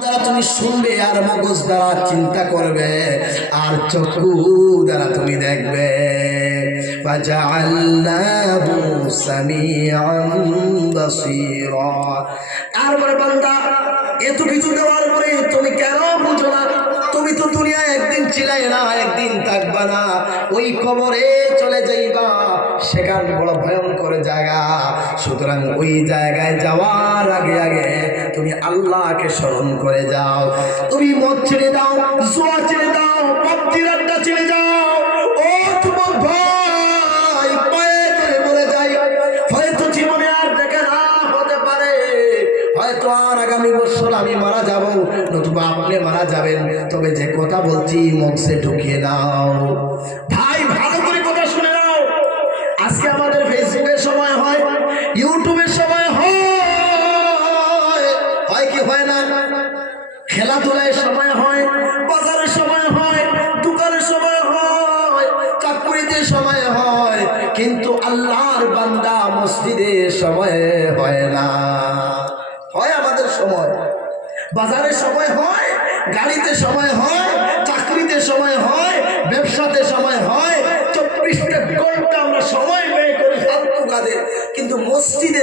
দ্বারা তুমি শুনবে আর মগজ দ্বারা চিন্তা করবে, আর চক্ষু দ্বারা তুমি দেখবে। তারপরে বান্দা, এত কিছু দেওয়ার পরে তুমি কেন বুঝো না? তুমি তো দুনিয়া একদিন চিলাই না, একদিন থাকবা না। ওই কবরে চলে যাইবা, সেখান বড় ভয়ঙ্কর জায়গা। সুতরাং ওই জায়গায় যাওয়ার আগে আগে তুমি আল্লাহকে স্মরণ করে যাও। তুমি মদ ছেড়ে দাও, জোয়া ছেড়ে দাও পাপ্তির আড্ডা ছেড়ে যাও। আগামী বছর আমি মারা যাব, নতুবা মারা যাবেন। তবে যে কথা বলছি ঢুকিয়ে দাও। ভাই, ভালো কথা শুনে নাও। আজকে আমাদের ফেসবুকের সময় হয় না। খেলাধুলায় সময় হয় বাজারের সময় হয় দোকানের সময় হয়, কাকুরিতে সময় হয়, কিন্তু আল্লাহর বান্দা মসজিদে সময় হয় না। হয় আমাদের সময়। বাজারের সময় হয়, গাড়িতে সময় হয়, চাকরিতে সময় হয়, ব্যবসাতে সময় হয়, চব্বিশটা ঘণ্টা আমরা সময় ব্যয় করি হাত কিন্তু মসজিদে